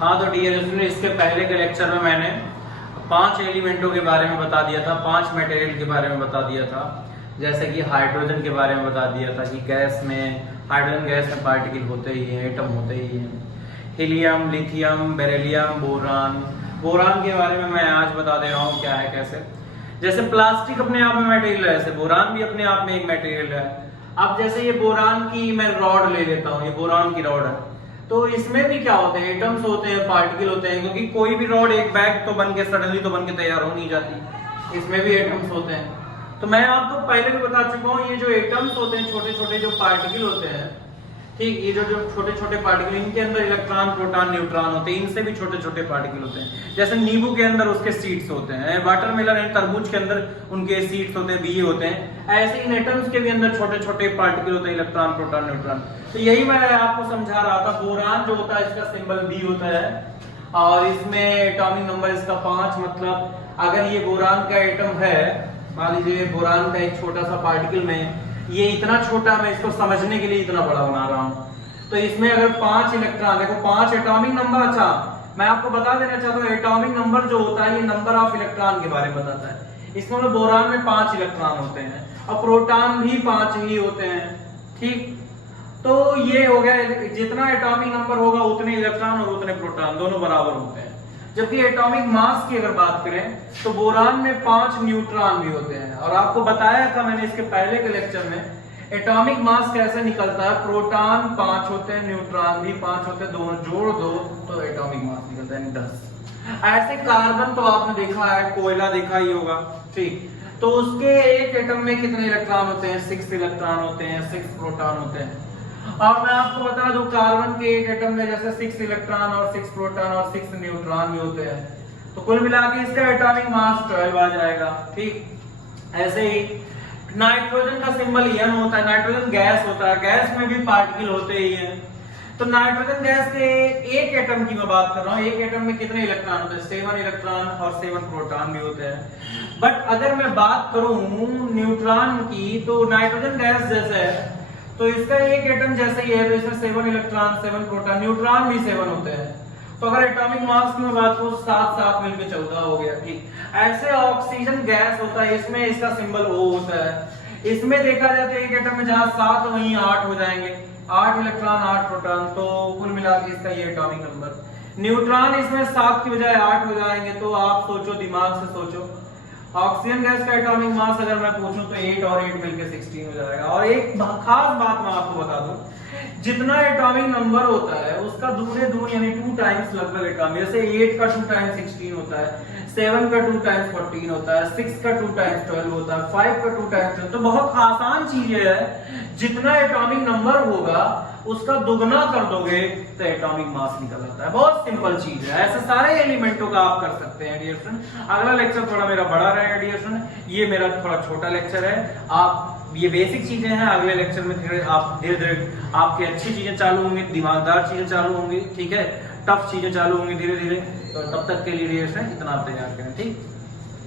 हाँ तो dear student, इसके पहले के लेक्चर में मैंने 5 एलिमेंटों के बारे में बता दिया था, 5 मटेरियल के बारे में बता दिया था। जैसे कि हाइड्रोजन के बारे में बता दिया था कि गैस में, हाइड्रोजन गैस में पार्टिकल होते ही हैं, एटम होते ही हैं। Helium, lithium, beryllium, boron. Boron के बारे में मैं आज बता दे रहा हूँ क्या है कैसे। जैसे प्लास्टिक अपने आप में मटेरियल है, ऐसे बोरान भी अपने आप में एक मटेरियल है। अब जैसे ये बोरान की मैं रॉड ले लेता हूँ, ये बोरान की रॉड है, तो इसमें भी क्या होते हैं, एटम्स होते हैं, पार्टिकल होते हैं, क्योंकि कोई भी रॉड एक बैग तो बन के सडनली तो बन के तैयार हो नहीं जाती, इसमें भी एटम्स होते हैं। तो मैं आपको पहले भी बता चुका हूँ, ये जो एटम्स होते हैं, छोटे छोटे जो पार्टिकल होते हैं, ठीक, ये जो छोटे छोटे पार्टिकल, इनके अंदर इलेक्ट्रॉन, प्रोटॉन, न्यूट्रॉन होते हैं, इनसे भी छोटे छोटे पार्टिकल होते हैं। जैसे नींबू के अंदर उसके सीड्स होते हैं, वाटरमेलन एंड तरबूज के अंदर उनके सीड्स होते हैं, बीए होते हैं। ऐसे इन एटम्स के भी अंदर छोटे छोटे पार्टिकल होते हैं, इलेक्ट्रॉन, प्रोटॉन, न्यूट्रॉन। तो यही मैं आपको समझा रहा था। बोरान जो होता है, इसका सिंबल बी होता है और इसमें एटॉमिक नंबर इसका 5। मतलब अगर ये बोरान का एटम है, मान लीजिए बोरान का एक छोटा सा पार्टिकल में, ये इतना छोटा, मैं इसको समझने के लिए इतना बड़ा बना रहा हूँ, तो इसमें अगर 5 इलेक्ट्रॉन, देखो 5 एटॉमिक नंबर। अच्छा, मैं आपको बता देना चाहता हूँ, एटॉमिक नंबर जो होता है ये नंबर ऑफ इलेक्ट्रॉन के बारे में बताता है। इसमें बोरान में 5 इलेक्ट्रॉन होते हैं और प्रोटॉन भी 5 ही होते हैं, ठीक। तो ये हो गया, जितना एटॉमिक नंबर होगा उतने इलेक्ट्रॉन और उतने प्रोटॉन दोनों बराबर होते हैं। जबकि एटॉमिक मास की अगर बात करें तो बोरान में 5 न्यूट्रॉन भी होते हैं। और आपको बताया था मैंने इसके पहले के लेक्चर में, एटॉमिक मास कैसे निकलता है, प्रोटॉन 5 होते हैं, न्यूट्रॉन भी 5 होते हैं, दोनों जोड़ दो तो एटॉमिक मास निकलता है 10। ऐसे कार्बन तो आपने देखा है, कोयला देखा ही होगा, ठीक। तो उसके एक एटम में कितने इलेक्ट्रॉन होते हैं, 6 इलेक्ट्रॉन होते हैं, 6 प्रोटॉन होते हैं। और मैं आपको बता दूं, कार्बन के एक एटम में जैसे 6 इलेक्ट्रॉन और 6 प्रोटॉन और 6 न्यूट्रॉन भी होते हैं, तो कुल मिला के इसका एटॉमिक मास 12 आ जाएगा, ठीक। ऐसे ही नाइट्रोजन का सिंबल N होता है, नाइट्रोजन गैस होता है, गैस में भी पार्टिकल होते ही हैं। तो नाइट्रोजन गैस के एक एटम की मैं बात कर रहा हूँ, एक एटम में कितने इलेक्ट्रॉन होते हैं, 7 इलेक्ट्रॉन और 7 प्रोटॉन भी होते हैं। बट अगर मैं बात करूं न्यूट्रॉन की, तो नाइट्रोजन गैस जैसे है, तो इसका एक एटम जैसे ही है, तो इसमें 7 इलेक्ट्रॉन, 7 प्रोटॉन, न्यूट्रॉन भी 7 होते हैं। तो अगर एटॉमिक मास की मैं बात करूं, 7 मिलकर 14 हो गया, ठीक। ऐसे ऑक्सीजन गैस होता है, इसमें इसका सिंबल O होता है। इसमें देखा जाए तो एक एटम में जहां 7 वहीं 8 हो जाएंगे, 8 इलेक्ट्रॉन 8 प्रोटॉन, तो कुल मिला के इसका ये एटॉमिक नंबर। न्यूट्रॉन इसमें 7 की बजाय 8 हो जाएंगे, तो आप सोचो, दिमाग से सोचो, ऑक्सीजन गैस का एटॉमिक मास अगर मैं पूछूं तो 8 और 8 मिलकर 16 हो जाएगा। और एक खास बात मैं आपको बता दूं, जितना एटॉमिक नंबर होता है उसका दूने दून यानी 2 टाइम्स लगभग एटॉमिक, जैसे 8 का 2 टाइम्स 16 होता है, 7 का 2 टाइम्स 14 होता है, 6 का 2 टाइम्स 12 होता है, 5 का 2 टाइम्स 12। तो बहुत आसान चीज है, जितना एटॉमिक नंबर होगा उसका दुगना कर दोगे तो एटॉमिक मास निकल आता है। बहुत सिंपल चीज है, ऐसे सारे एलिमेंटों का आप कर सकते हैं डियर स्टूडेंट। अगला लेक्चर थोड़ा मेरा बड़ा रहेगा डियर स्टूडेंट, ये मेरा थोड़ा छोटा लेक्चर है। आप ये बेसिक चीजें हैं, अगले लेक्चर में आप धीरे धीरे आपकी अच्छी चीजें चालू होंगी, दिमागदार चीजें चालू होंगी, ठीक है, टफ चीजें चालू होंगी धीरे धीरे। तो तब तक के लिए डियर स्टूडेंट इतना आप तैयार करें, ठीक।